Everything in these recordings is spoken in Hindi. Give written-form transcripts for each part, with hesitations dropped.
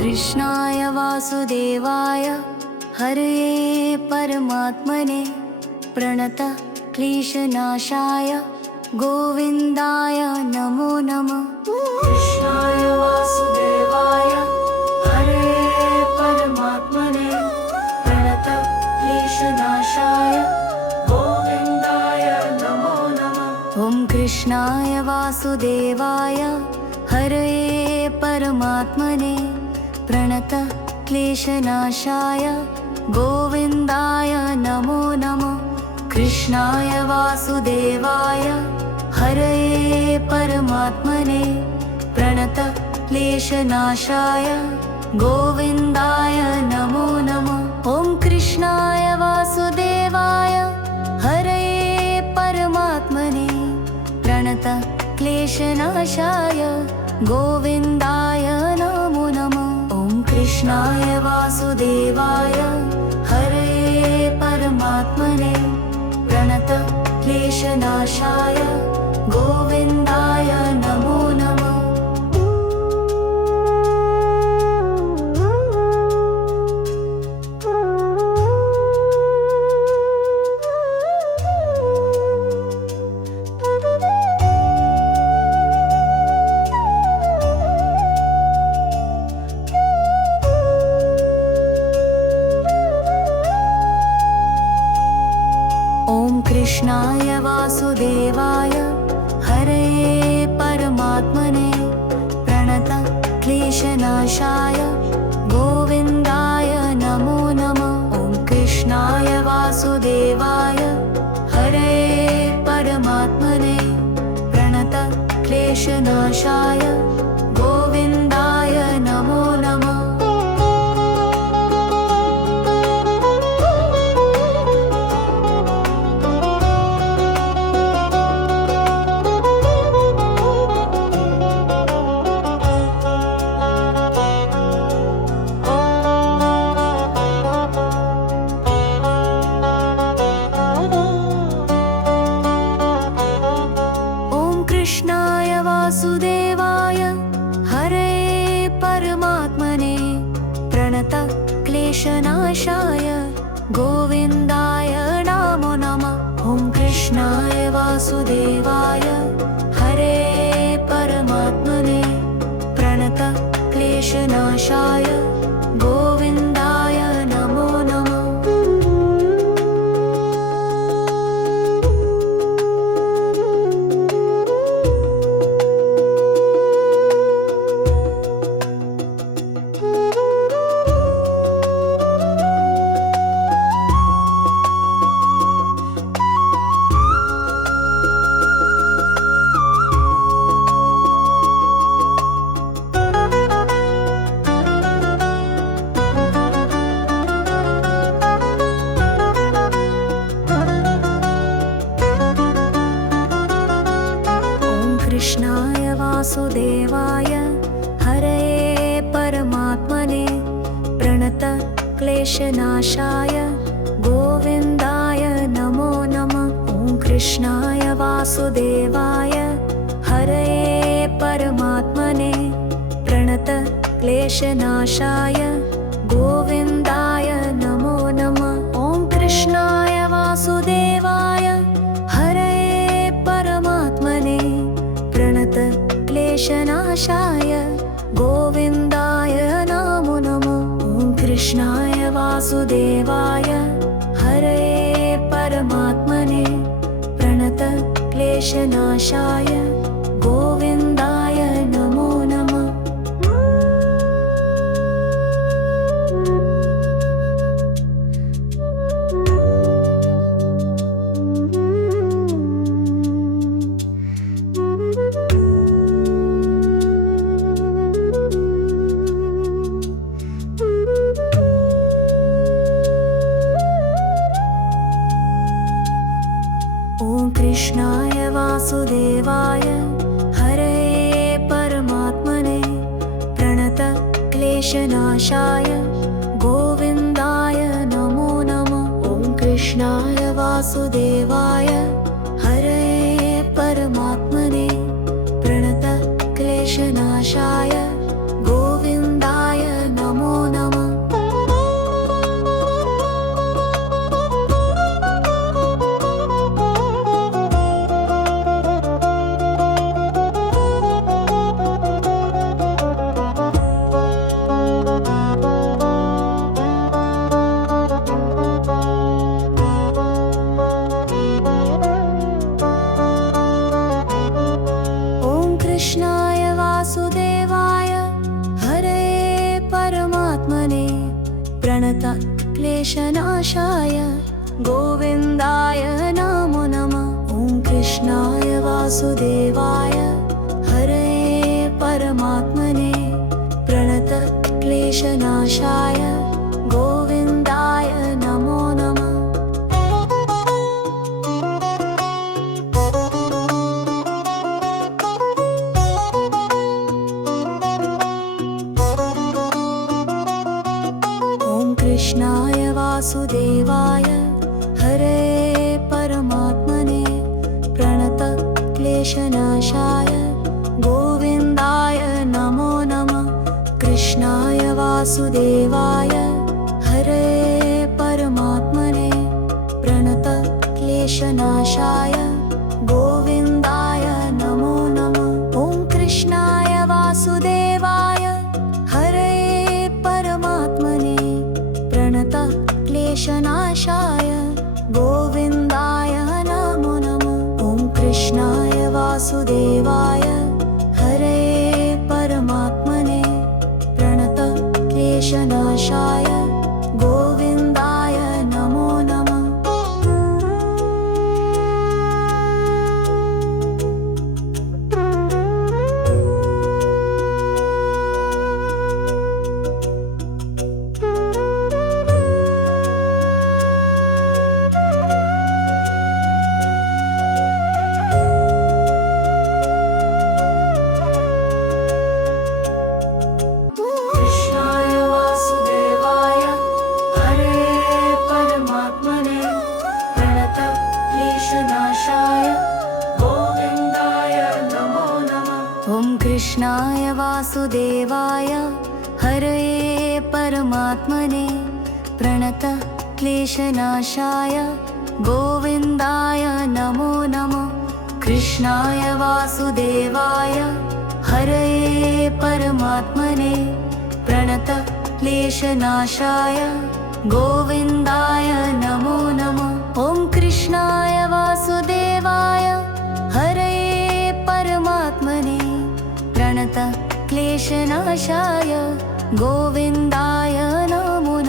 कृष्णाय वासुदेवाय हरये परमात्मने प्रणत क्लेशनाशाय गोविन्दाय नमो नमः। कृष्णाय वासुदेवाय हरये परमात्मने प्रणत क्लेशनाशाय गोविन्दाय नमो नमः। ॐ कृष्णाय वासुदेवाय हरये परमात्मने प्रणत क्लेशनाशाय गोविन्दाय नमो नमः। कृष्णाय वासुदेवाय हरये परमात्मने प्रणत क्लेशनाशाय गोविन्दाय नमो नमः। ॐ कृष्णाय वासुदेवाय हरये परमात्मने प्रणत क्लेशनाशाय गोविन्दाय नमो नमः। ॐ कृष्णाय वासुदेवाय हरये परमात्मने प्रणत क्लेशनाशाय गोविन्दाय नमो नमः। कृष्णाय वासुदेवाय हरये परमात्मने प्रणत क्लेशनाशाय गोविन्दाय नमो नमः। ॐ कृष्णाय वासुदेवाय हरये परमात्मने प्रणत क्लेशनाशाय गोविन्दाय नमो नमः। कृष्णाय वासुदेवाय हरये परमात्मने प्रणत क्लेशनाशाय गोविन्दाय नमो नमः। ॐ कृष्णाय वासुदेवाय हरये परमात्मने प्रणत क्लेशनाशाय गोविन्दाय नमो नमः। कृष्णाय वासुदेवाय हरये परमात्मने प्रणत क्लेशनाशाय गोविन्दाय नमो नमः। ॐ कृष्णाय वासुदेवाय हरये परमात्मने प्रणत क्लेशनाशाय गोविन्दाय नमो नमः। ॐ कृष्णाय वासुदेवाय हरये परमात्मने प्रणत क्लेशनाशाय गोविन्दाय नमो नमः। ॐ कृष्णाय वासुदेवाय हरये परमात्मने प्रणत क्लेशनाशाय गोविन्दाय नमो नमः। कृष्णाय वासुदेवाय हरये परमात्मने प्रणत क्लेशनाशाय गोविन्दाय नमो नमः। ॐ कृष्णाय वासुदेवाय हरये परमात्मने प्रणत क्लेशनाशाय गोविन्दाय प्रणतक्लेशनाशाय गोविन्दाय नमो नमः। ॐ कृष्णाय वासुदेवाय हरये परमात्मने प्रणतक्लेशनाशाय गोविन्दाय नमो नमः। कृष्णाय वासुदेवाय हरये परमात्मने प्रणतक्लेशनाशाय गोविन्दाय नमो नमः। कृष्णाय वासुदेवाय हरये परमात्मने प्रणतक्लेशनाशाय गोविन्दाय नमो नमः। ॐ कृष्णाय वासुदेवाय हरये परमात्मने प्रणतक्लेशनाशाय गोविन्दाय नमो नमः। ॐ कृष्णाय वासुदेवाय हरये परमात्मने प्रणतक्लेशनाशाय गोविन्दाय नमो नमः। कृष्णाय वासुदेवाय हरये परमात्मने प्रणतक्लेशनाशाय गोविन्दाय नमो नमः। कृष्णाय वासुदेवाय हरये परमात्मने प्रणतक्लेशनाशाय गोविन्दाय नमो नमः। ॐ कृष्णाय वासुदेवाय हरये परमात्मने प्रणतक्लेशनाशाय गोविन्दाय नमो नमः।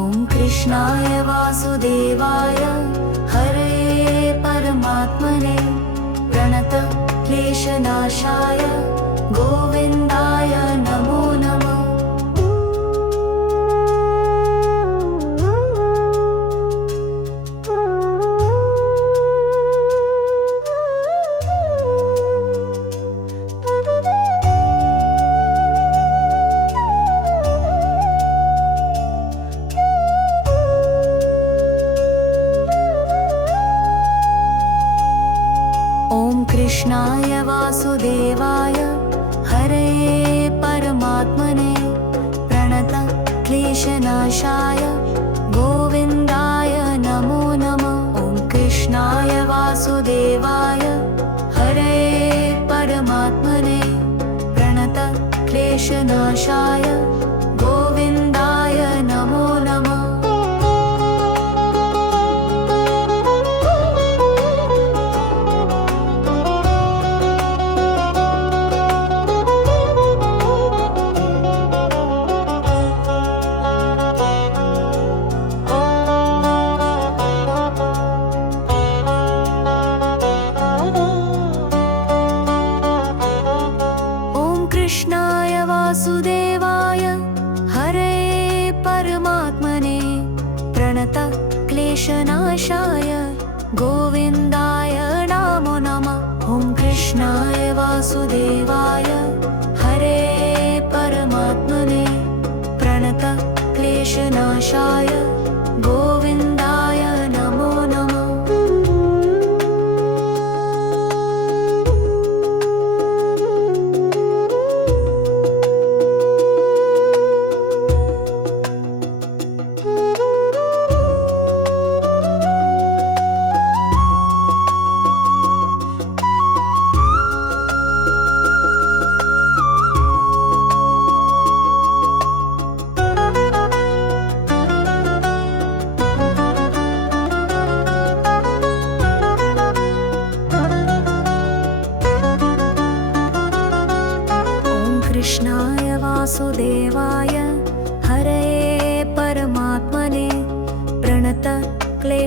ॐ कृष्णाय वासुदेवाय हरये परमात्मने प्रणतक्लेशनाशाय गोविन्दाय नमो नमः। कृष्णाय वासुदेवाय हरये परमात्मने प्रणतक्लेशनाशाय गोविन्दाय नमो नमः। ॐ कृष्णाय वासुदेवाय हरये परमात्मने प्रणतक्लेशनाशाय गोविन्दाय नमो नमः। कृष्णाय वासुदेवाय हरये परमात्मने प्रणतक्लेशनाशाय गोविन्दाय नमो नमः। ॐ कृष्णाय वासुदेवाय हरये परमात्मने प्रणतक्लेशनाशाय गोविन्दाय नमो नमः।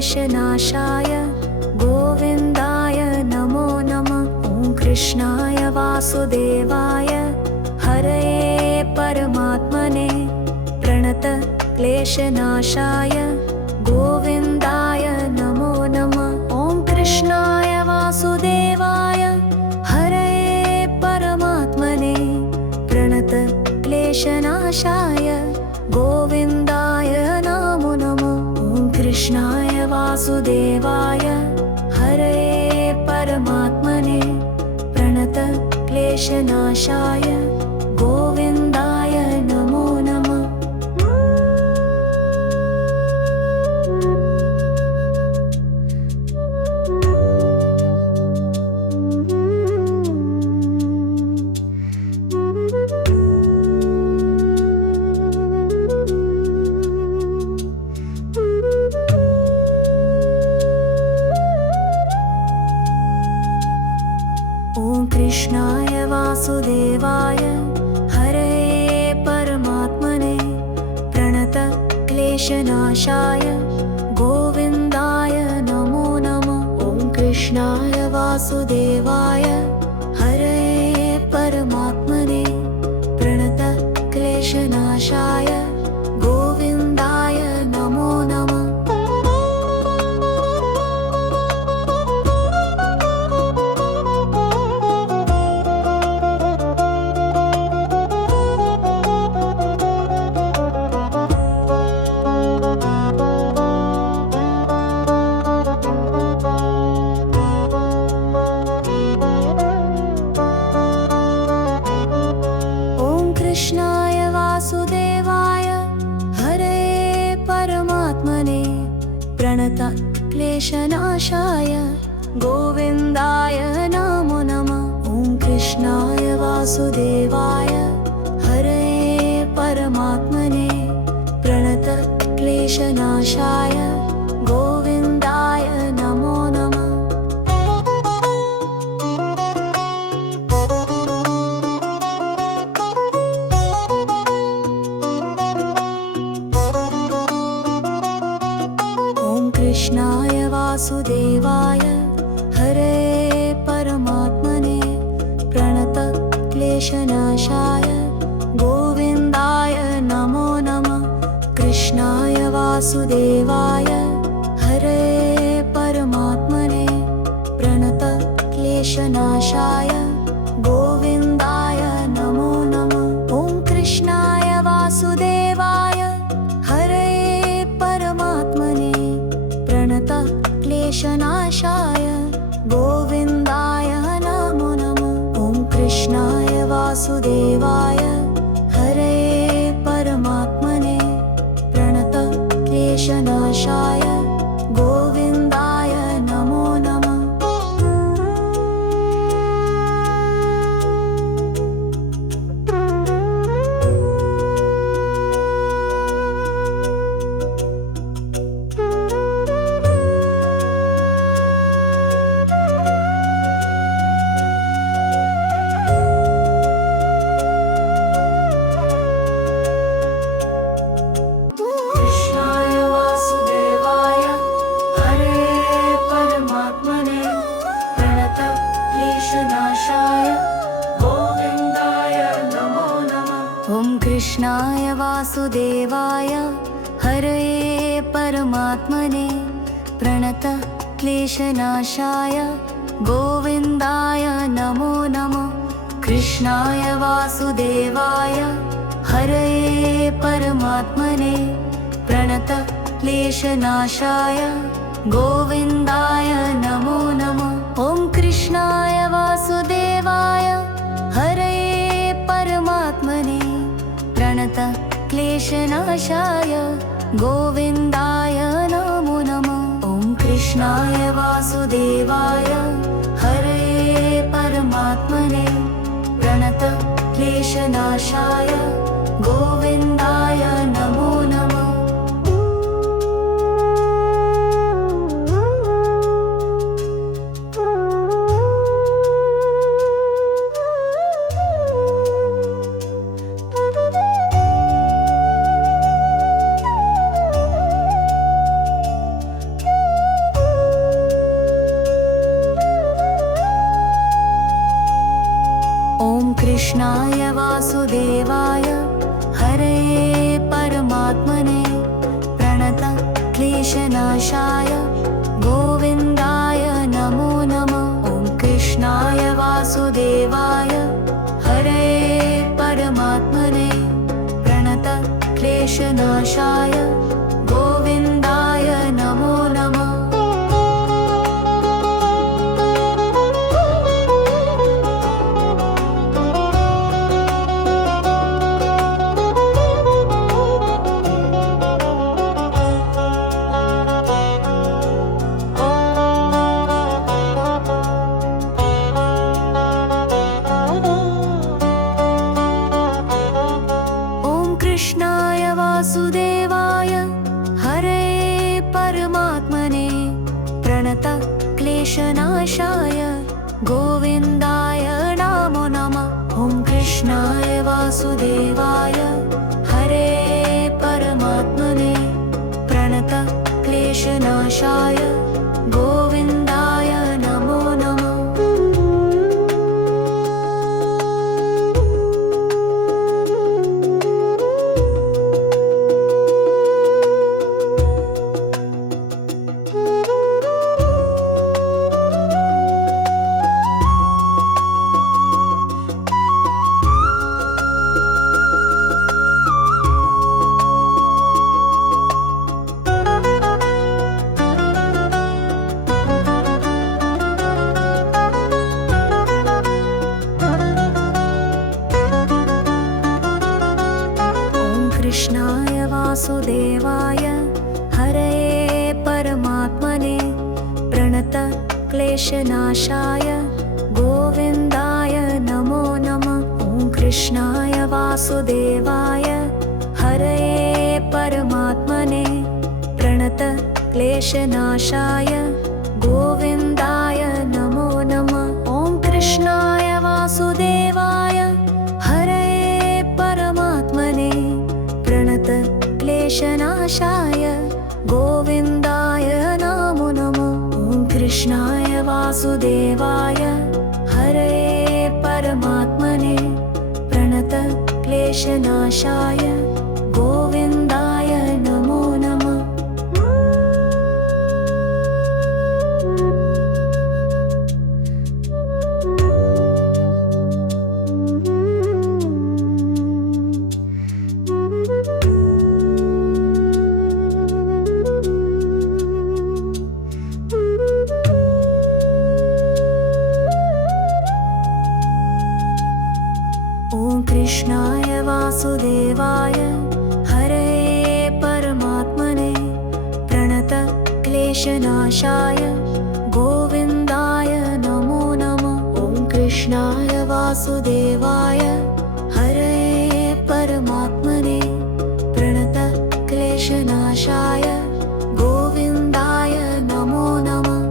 क्लेशनाशाय गोविन्दाय नमो नमः। ॐ कृष्णाय वासुदेवाय हरये परमात्मने प्रणत क्लेशनाशाय गोविन्दाय नमो नमः। ॐ कृष्णाय वासुदेवाय हरये परमात्मने प्रणत क्लेशनाशाय गोविन्दाय नमो नमः। ॐ कृष्णाय वासुदेवाय हरये परमात्मने प्रणत क्लेशनाशाय गोविन्दाय नमो नमः। ॐ कृष्णाय वासुदेवाय हरये परमात्मने प्रणत क्लेशनाशाय गोविन्दाय नमो नमः। ॐ कृष्णाय वासुदेवाय हरये परमात्मने प्रणत क्लेशनाशाय गोविन्दाय नमो नमः। कृष्णाय वासुदेवाय हरये परमात्मने प्रणत क्लेशनाशाय गोविन्दाय नमो नमः। ॐ कृष्णाय वासुदेवाय हरये परमात्मने प्रणत क्लेशनाशाय गोविन्दाय नमो नमः। कृष्णाय वासुदेवाय हरये परमात्मने प्रणत क्लेशनाशाय गोविन्दाय नमो नमः। कृष्णाय वासुदेवाय हरये परमात्मने प्रणत क्लेशनाशाय गोविन्दाय नमो नमः। ॐ कृष्णाय वासुदेवाय हरये परमात्मने प्रणत क्लेशनाशाय गोविन्दाय नमो नमः। ॐ कृष्णाय वासुदेवाय हरये परमात्मने प्रणत क्लेशनाशाय गोविन्दाय नमो नमः। ॐ कृष्णाय वासुदेवाय हरये परमात्मने प्रणत क्लेशनाशाय गोविन्दाय नमो नमः। कृष्णाय वासुदेवाय हरये परमात्मने प्रणत क्लेशनाशाय गोविन्दाय नमो नमः। ॐ कृष्णाय वासुदेवाय हरये परमात्मने प्रणत क्लेशनाशाय गोविन्दाय नमो नमः। ॐ कृष्णाय वासुदेवाय हरये परमात्मने प्रणत क्लेशनाशाय गोविन्दाय नमो नमः। ॐ कृष्णाय वासुदेवाय हरये परमात्मने प्रणतक्लेशनाशाय गोविन्दाय नमो नमः। ॐ कृष्णाय वासुदेवाय हरये परमात्मने प्रणतक्लेशनाशाय गोविन्दाय नमो नमः। कृष्णाय वासुदेवाय हरये परमात्मने प्रणतक्लेशनाशाय गोविन्दाय नमो नमः। ॐ कृष्णाय वासुदेवाय हरये परमात्मने प्रणतक्लेशनाशाय गोविन्दाय नमो नमः। कृष्णाय वासुदेवाय हरये परमात्मने प्रणतक्लेशनाशाय गोविन्दाय नमो नमः। ॐ कृष्णाय वासुदेवाय हरये परमात्मने प्रणतक्लेशनाशाय गोविन्दाय नमो नमः। ॐ कृष्णाय वासुदेवाय हरये परमात्मने प्रणतक्लेशनाशाय गोविन्दाय नमो नमः। ॐ कृष्णाय वासुदेवाय हरये परमात्मने प्रणतक्लेशनाशाय गोविन्दाय नमो नमः। ॐ कृष्णाय वासुदेवाय हरये परमात्मने प्रणतक्लेशनाशाय गोविन्दाय नमो नमः। ॐ कृष्णाय वासुदेवाय हरये परमात्मने प्रणतक्लेशनाशाय गोविन्दाय नमो नमः।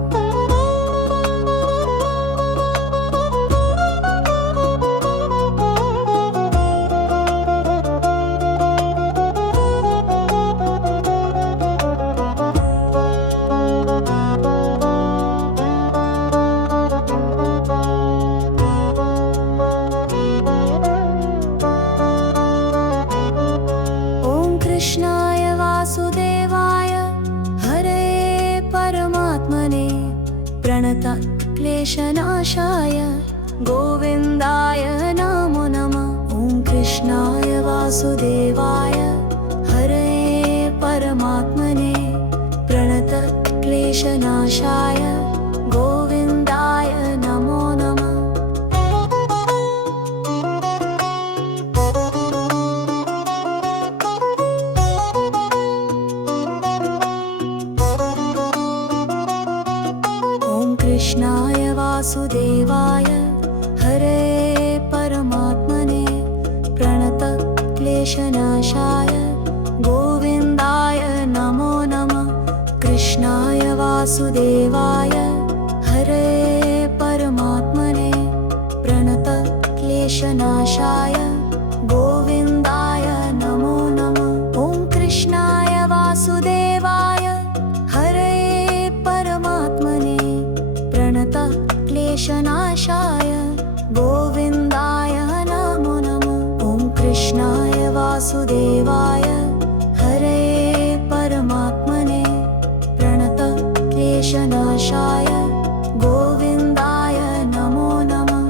कृष्णाय वासुदेवाय हरये परमात्मने प्रणतक्लेशनाशाय गोविन्दाय नमो नमः। ॐ कृष्णाय वासुदेवाय हरये परमात्मने प्रणतक्लेशनाशाय गोविन्दाय नमो नमः। कृष्णाय वासुदेवाय हरये परमात्मने प्रणतक्लेशनाशाय गोविन्दाय नमो नमः। कृष्णाय वासुदेवाय हरये परमात्मने प्रणतक्लेशनाशाय गोविन्दाय नमो नमः। ॐ कृष्णाय वासुदेवाय हरये परमात्मने प्रणतक्लेशनाशाय गोविन्दाय वासुदेवाय हरे परमात्मने प्रणत क्लेशनाशाय गोविन्दाय नमो नमः।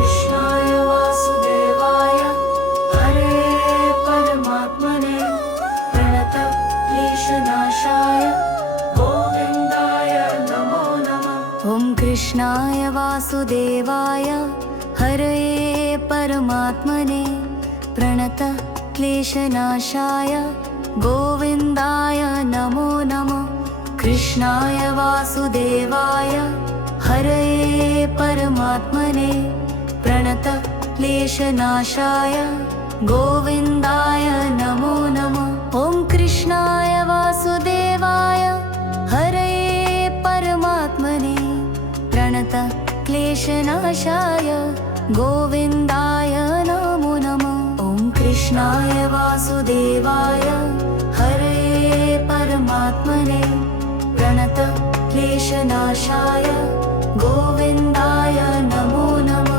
कृष्णाय वासुदेवाय हरे परमात्मने प्रणत क्लेशनाशाय गोविन्दाय नमो नमः। ॐ कृष्णाय वासुदेवाय हरे परमात्मने प्रणत क्लेशनाशाय गोविन्दाय नमो नमः। कृष्णाय वासुदेवाय हरे परमात्मने प्रणत क्लेशनाशाय गोविन्दाय नमो नमः। ॐ कृष्णाय वासुदेवाय हरे परमात्मने प्रणत क्लेशनाशाय गोविन्दाय नमो नमः। ॐ कृष्णाय वासुदेवाय हरे परमात्मने प्रणत क्लेशनाशाय गोविन्दाय नमो नमः।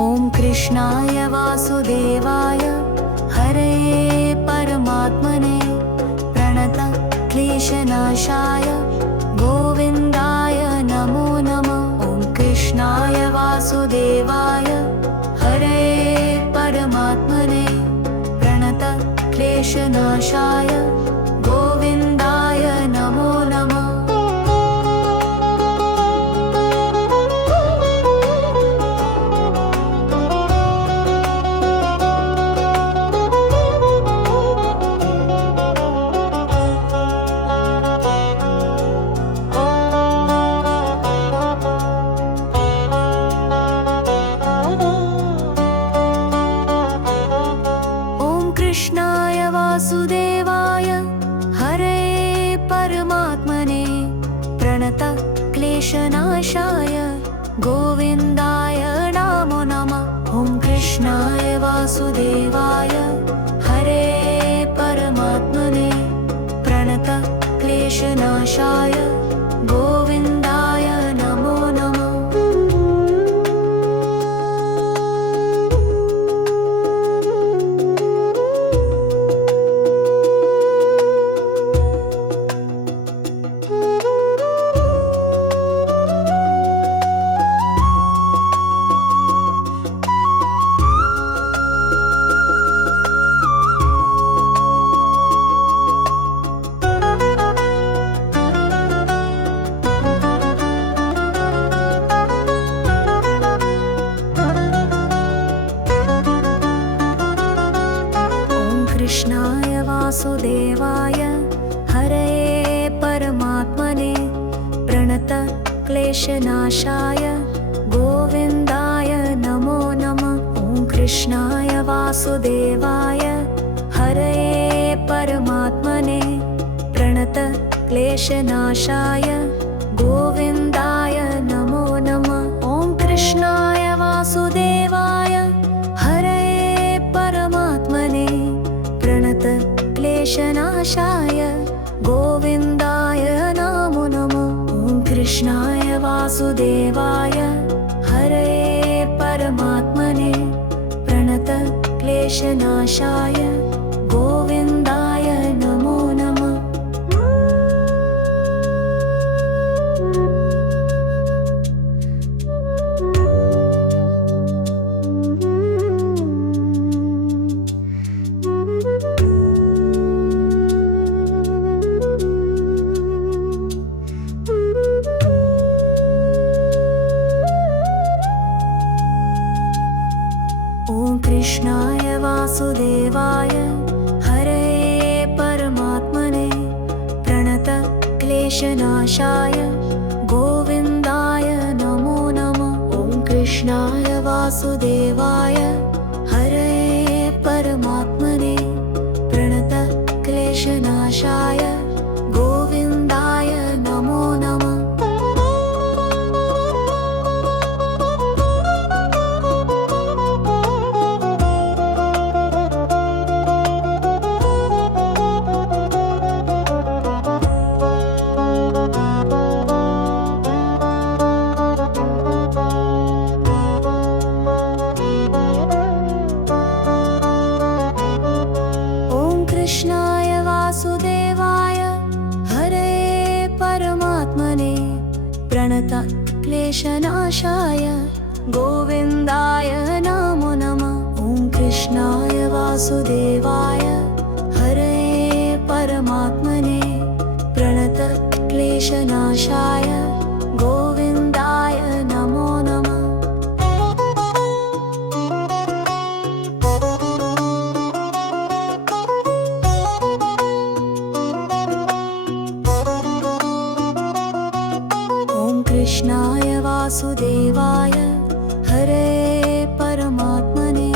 ॐ कृष्णाय वासुदेवाय हरे परमात्मने प्रणत क्लेशनाशाय गोविन्दाय नमो नमः। ॐ कृष्णाय वासुदेवाय हरे परमात्मने प्रणत क्लेशनाशाय गोविन्दाय नमो नमः। कृष्णाय वासुदेवाय हरे परमात्मने प्रणत क्लेशनाशाय गोविन्दाय नमो नमः। ॐ कृष्णाय वासुदेवाय हरे परमात्मने प्रणत क्लेशनाशाय गोविन्दाय नमो नमः। कृष्णाय वासुदेवाय हरे परमात्मने प्रणत क्लेशनाशाय गोविन्दाय नमो नमः। ॐ कृष्णाय वासुदेवाय हरे परमात्मने प्रणत क्लेशनाशाय गोविन्दाय नमो नमः। ॐ कृष्णाय वासुदेवाय हरे परमात्मने प्रणत क्लेशनाशाय गोविन्दाय नमो नमः। ॐ कृष्णाय वासुदेवाय हरे परमात्मने प्रणत क्लेशनाशाय गोविन्दाय नमो नमः। ॐ कृष्णाय वासुदेवाय हरये परमात्मने प्रणतक्लेशनाशाय गोविन्दाय नमो नमः। ॐ कृष्णाय वासुदेवाय हरये परमात्मने प्रणतक्लेशनाशाय गोविन्दाय नमो नमः। कृष्णाय वासुदेवाय हरये परमात्मने प्रणतक्लेशनाशाय गोविन्दाय नमो नमः। ॐ कृष्णाय वासुदेवाय हरये परमात्मने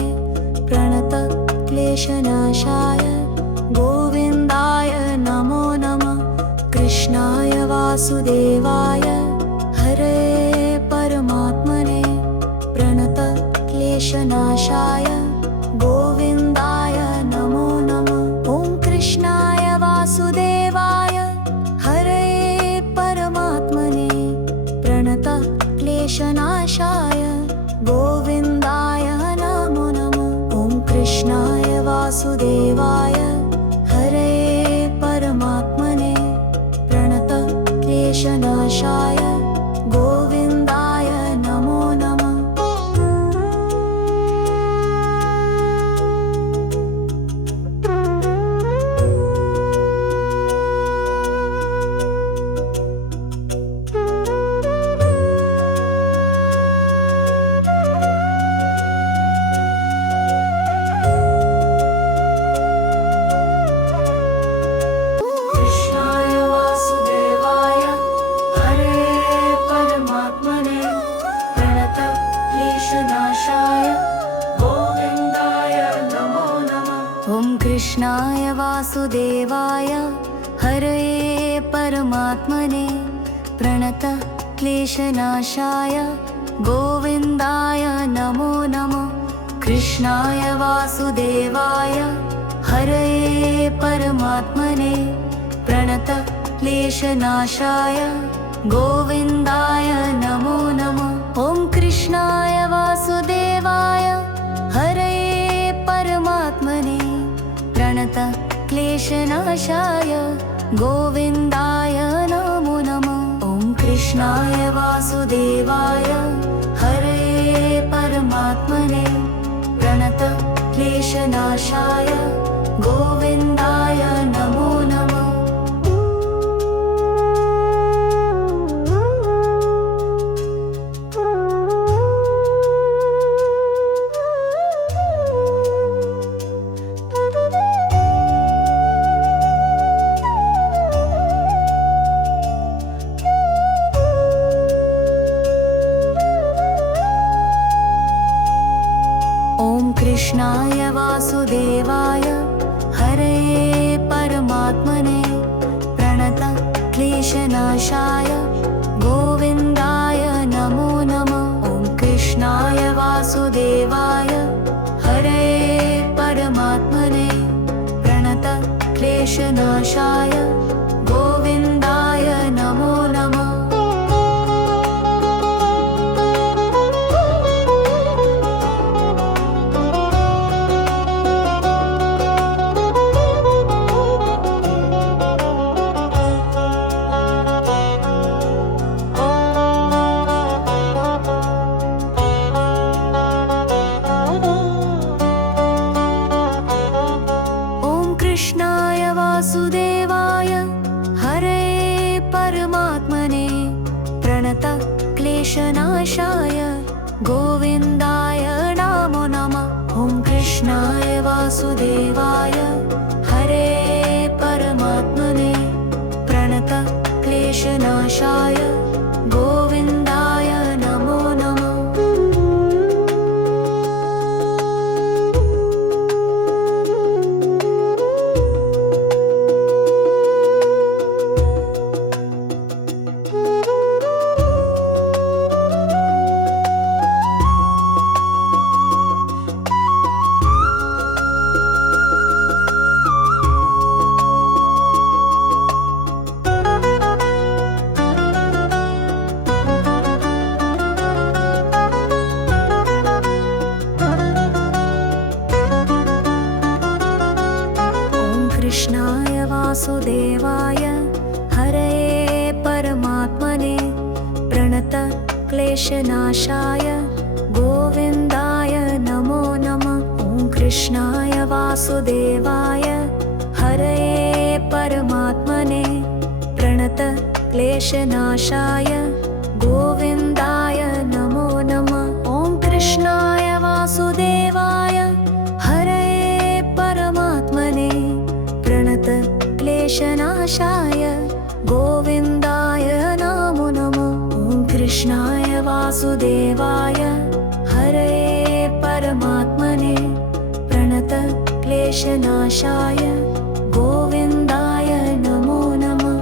प्रणतक्लेशनाशाय गोविन्दाय नमो नमः। कृष्णाय वासुदेवाय हरये परमात्मने प्रणतक्लेशनाशाय गोविन्दाय नमो नमः। कृष्णाय वासुदेवाय हरये परमात्मने प्रणतक्लेशनाशाय गोविन्दाय नमो नमः। ॐ कृष्णाय वासुदेवाय हरये परमात्मने प्रणतक्लेशनाशाय गोविन्दाय नमो नमः। ॐ कृष्णाय वासुदेवाय हरये परमात्मने प्रणतक्लेशनाशाय गोविन्दाय नमो नमः। कृष्णाय वासुदेवाय हरये परमात्मने प्रणतक्लेशनाशाय गोविन्दाय नमो नमः। कृष्णाय वासुदेवाय हरये परमात्मने प्रणतक्लेशनाशाय गोविन्दाय नमो नमः। ॐ कृष्णाय वासुदेवाय हरये परमात्मने प्रणतक्लेशनाशाय गोविन्दाय नमो नमः। ॐ कृष्णाय वासुदेवाय हरये परमात्मने प्रणतक्लेशनाशाय गोविन्दाय नमो नमः। कृष्णाय वासुदेवाय हरये परमात्मने प्रणतक्लेशनाशाय गोविन्दाय नमो नमः। ॐ कृष्णाय वासुदेवाय हरये परमात्मने प्रणतक्लेशनाशाय गोविन्दाय नमो नमः। कृष्णाय वासुदेवाय हरे परमात्मने प्रणत क्लेशनाशाय गोविन्दाय नमो नमः। कृष्णाय वासुदेवाय हरये परमात्मने प्रणत क्लेशनाशाय गोविन्दाय नमो नमः। ॐ कृष्णाय वासुदेवाय हरये परमात्मने प्रणत क्लेशनाशाय गोविन्दाय नमो नमः। ॐ कृष्णाय वासुदेवाय हरये परमात्मने प्रणत क्लेशनाशाय गोविन्दाय नमो नमः। ॐ कृष्णाय वासुदेवाय हरये परमात्मने प्रणत क्लेशनाशाय गोविन्दाय नमो नमः।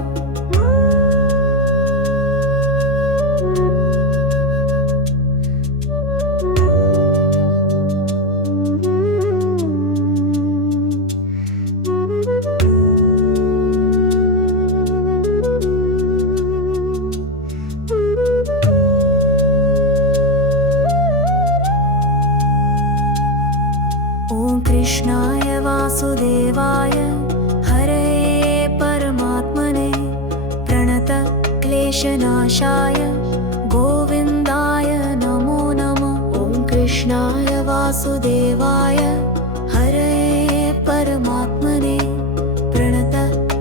ॐ कृष्णाय वासुदेवाय हरये परमात्मने प्रणत क्लेशनाशाय गोविन्दाय नमो नमः। ॐ कृष्णाय वासुदेवाय हरये परमात्मने प्रणत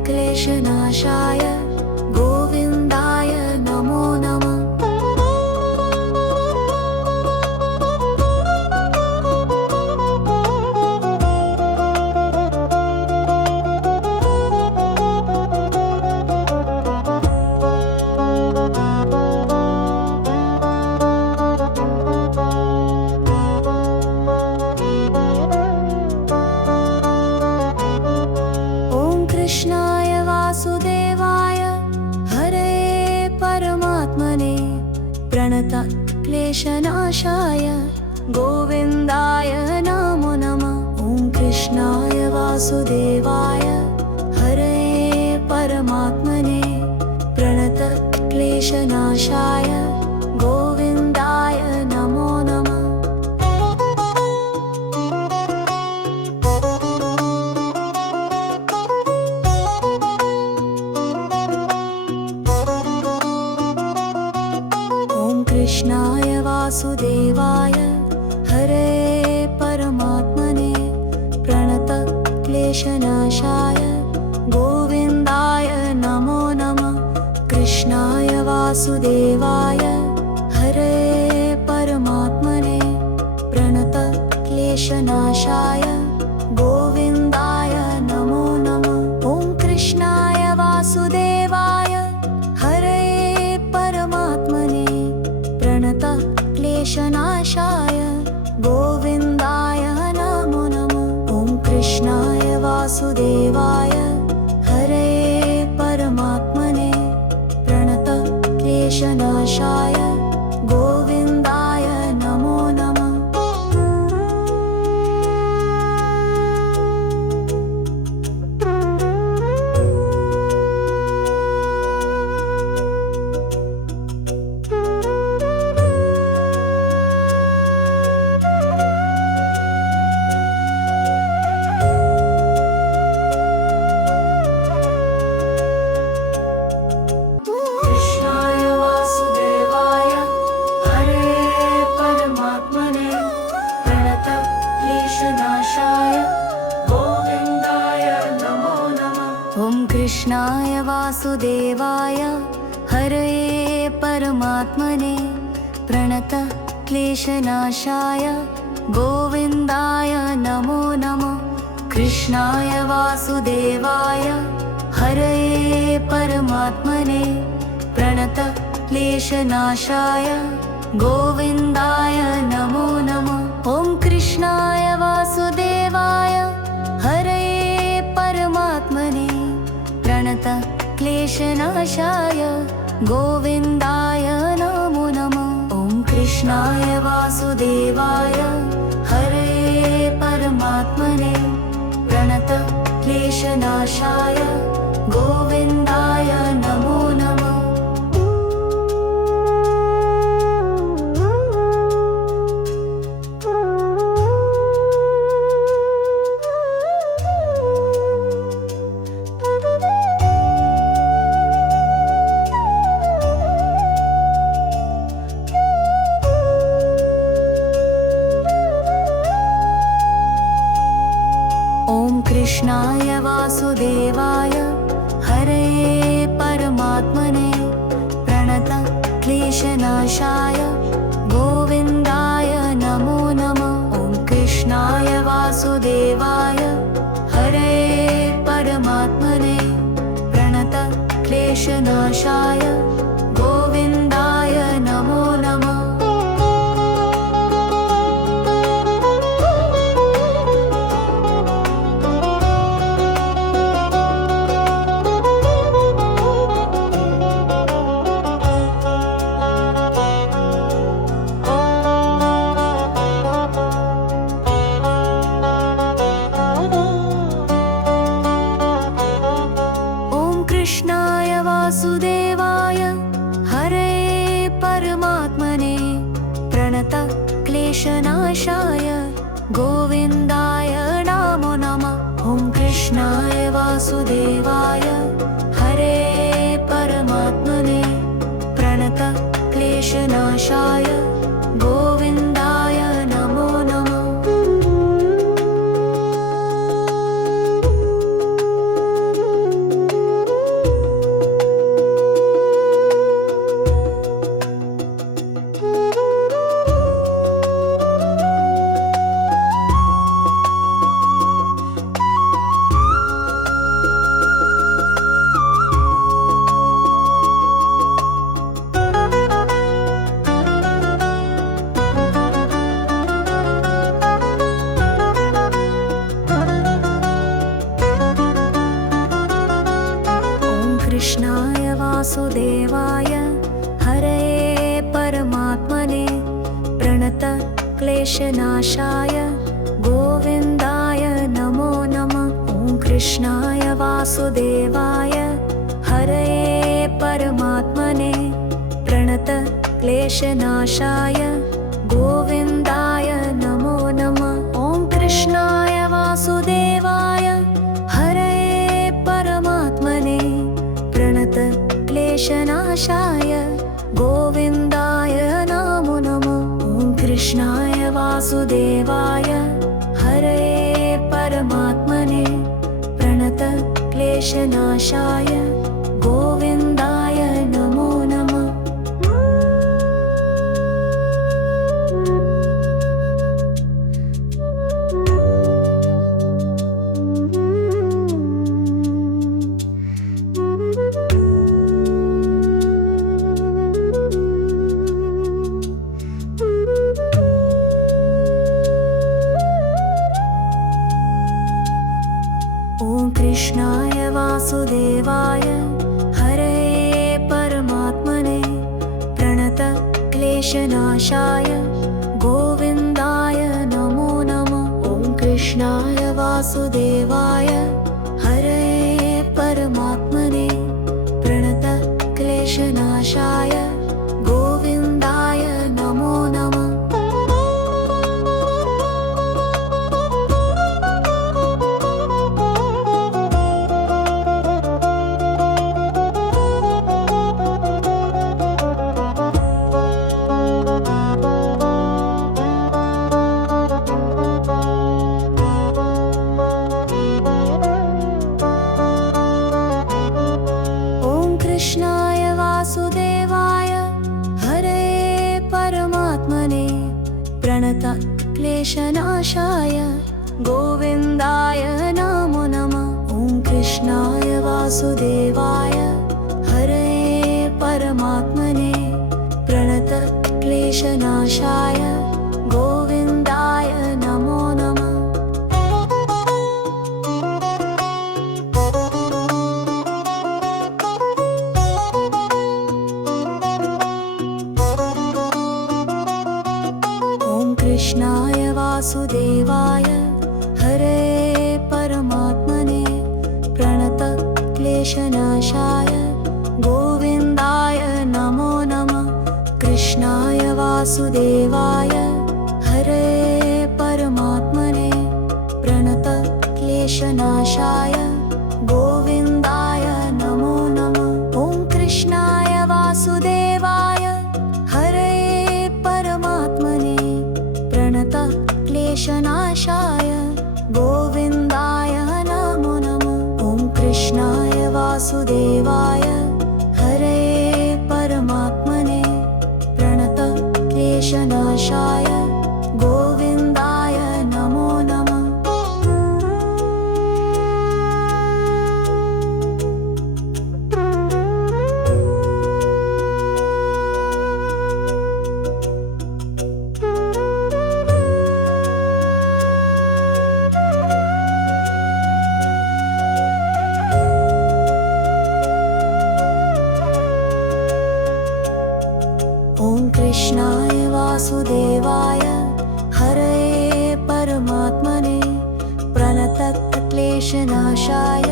क्लेशनाशाय गोविन्दाय नमो नमः। कृष्णाय वासुदेवाय हरये परमात्मने प्रणत क्लेशनाशाय गोविन्दाय नमो नमः। ॐ कृष्णाय वासुदेवाय हरये परमात्मने प्रणत क्लेशनाशाय गोविन्दाय नमो नमः। कृष्णाय वासुदेवाय हरये परमात्मने प्रणत क्लेशनाशाय गोविन्दाय नमो नमः। कृष्णाय वासुदेवाय हरये परमात्मने प्रणत क्लेशनाशाय गोविन्दाय नमो नमः। ॐ कृष्णाय वासुदेवाय हरये परमात्मने प्रणत क्लेशनाशाय गोविन्दाय नमो नमः। ॐ कृष्णाय वासुदेवाय हरये परमात्मने प्रणत क्लेशनाशाय गोविन्दाय नमो नमः। कृष्णाय वासुदेवाय हरये परमात्मने प्रणत क्लेशनाशाय गोविन्दाय नमो नमः। कृष्णाय वासुदेवाय हरये परमात्मने प्रणतक्लेशनाशाय गोविन्दाय नमो नमः। ॐ कृष्णाय वासुदेवाय हरये परमात्मने प्रणतक्लेशनाशाय गोविन्दाय नमो नमः। ॐ कृष्णाय वासुदेवाय हरये परमात्मने प्रणतक्लेशनाशाय गोविन्दाय नमो नमः। कृष्णाय वासुदेवाय हरये परमात्मने प्रणतक्लेशनाशाय गोविन्दाय नमो नमः। ॐ कृष्णाय वासुदेवाय हरये परमात्मने प्रणतक्लेशनाशाय गोविन्दाय नमो नमः। कृष्णाय वासुदेवाय हरये परमात्मने प्रणतक्लेशनाशाय गोविन्दाय नमो नमः। ॐ कृष्णाय वासुदेवाय हरये परमात्मने प्रणतक्लेशनाशाय गोविन्दाय नमो नमः। कृष्णाय वासुदेवाय हरये परमात्मने प्रणतक्लेशनाशाय गोविन्दाय नमो नमः। ॐ कृष्णाय वासुदेवाय हरये परमात्मने प्रणतक्लेशनाशाय गोविन्दाय नमो नमः। ॐ कृष्णाय वासुदेवाय हरये परमात्मने प्रणतक्लेशनाशाय गोविन्दाय नमो नमः। ॐ कृष्णाय वासुदेवाय हरये परमात्मने प्रणतक्लेशनाशाय गोविन्दाय नमो नमः। कृष्णाय वासुदेवाय हरये परमात्मने प्रणतक्लेशनाशाय गोविन्दाय नमो नमः। ॐ कृष्णाय वासुदेवाय हरये परमात्मने प्रणतक्लेशनाशाय गोविन्दाय नमो नमः। कृष्णाय वासुदेवाय हरये परमात्मने प्रणतक्लेशनाशाय क्लेशनाशाय गोविन्दाय नमो नमः। ॐ कृष्णाय वासुदेवाय हरे परमात्मने प्रणतक्लेशनाशाय गोविन्दाय नमो नमः। ॐ कृष्णाय वासुदेवाय हरे परमात्मने प्रणतक्लेशनाशाय गोविन्दाय नमो नमः। कृष्णाय वासुदेवाय हरे परमात्मने प्रणतक्लेशनाशाय गोविन्दाय नमो नमः। ॐ कृष्णाय वासुदेवाय हरे परमात्मने प्रणतक्लेशनाशाय गोविन्दाय नमो नमः। ॐ कृष्णाय वासुदेवाय हरे परमात्मने प्रणतक्लेशनाशाय गोविन्दाय नमो नमः। ॐ कृष्णाय वासुदेवाय हरे परमात्मने प्रणतक्लेशनाशाय